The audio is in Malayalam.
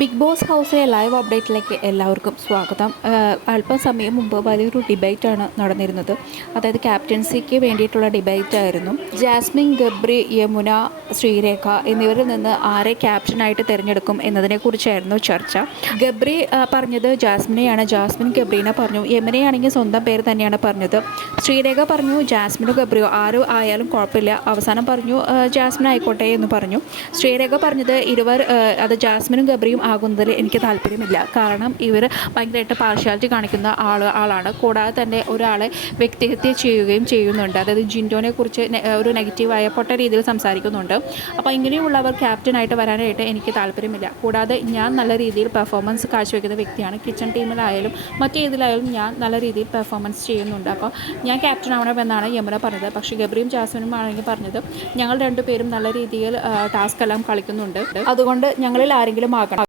ബിഗ് ബോസ് ഹൗസിലെ ലൈവ് അപ്ഡേറ്റിലേക്ക് എല്ലാവർക്കും സ്വാഗതം. അല്പം അല്പസമയം മുമ്പ് വലിയൊരു ഡിബേറ്റാണ് നടന്നിരുന്നത്. അതായത് ക്യാപ്റ്റൻസിക്ക് വേണ്ടിയിട്ടുള്ള ഡിബേറ്റ് ആയിരുന്നു ജാസ്മിൻ ഗബ്രി യമുന ശ്രീരേഖ എന്നിവരിൽ നിന്ന് ആരെ ക്യാപ്റ്റനായിട്ട് തിരഞ്ഞെടുക്കും എന്നതിനെക്കുറിച്ചായിരുന്നു ചർച്ച. ഗബ്രി പറഞ്ഞത് ജാസ്മിനെയാണ്. ജാസ്മിൻ ഗബ്രീനെ പറഞ്ഞു. യമുനയാണെങ്കിൽ സ്വന്തം പേര് തന്നെയാണ് പറഞ്ഞത്. ശ്രീരേഖ പറഞ്ഞു ജാസ്മിനോ ഗബ്രിയോ ആരും ആയാലും കുഴപ്പമില്ല. അവസാനം പറഞ്ഞു ജാസ്മിൻ ആയിക്കോട്ടെ എന്ന് പറഞ്ഞു. ശ്രീരേഖ പറഞ്ഞത് ഇരുവർ അത് ജാസ്മിനും ഗബ്രിയും ആകുന്നതിൽ എനിക്ക് താല്പര്യമില്ല. കാരണം ഇവർ ഭയങ്കരമായിട്ട് പാർഷ്യാലിറ്റി കാണിക്കുന്ന ആൾ ആളാണ്. കൂടാതെ തന്നെ ഒരാളെ വ്യക്തിഹത്യ ചെയ്യുകയും ചെയ്യുന്നുണ്ട്. അതായത് ജിൻഡോനെ കുറിച്ച് ഒരു നെഗറ്റീവായ പൊട്ട രീതിയിൽ സംസാരിക്കുന്നുണ്ട്. അപ്പോൾ ഇങ്ങനെയുള്ളവർ ക്യാപ്റ്റനായിട്ട് വരാനായിട്ട് എനിക്ക് താല്പര്യമില്ല. കൂടാതെ ഞാൻ നല്ല രീതിയിൽ പെർഫോമൻസ് കാഴ്ചവെക്കുന്ന വ്യക്തിയാണ്. കിച്ചൺ ടീമിലായാലും മറ്റേതിലായാലും ഞാൻ നല്ല രീതിയിൽ പെർഫോമൻസ് ചെയ്യുന്നുണ്ട്. അപ്പോൾ ഞാൻ ക്യാപ്റ്റൻ ആവണമെന്നാണ് യമുന പറഞ്ഞത്. പക്ഷേ ഗബ്രിയും ജാസ്മിനും ആണെങ്കിൽ പറഞ്ഞത് ഞങ്ങൾ രണ്ടുപേരും നല്ല രീതിയിൽ ടാസ്ക് എല്ലാം കളിക്കുന്നുണ്ട്. അതുകൊണ്ട് ഞങ്ങളിൽ ആരെങ്കിലും ആകണം.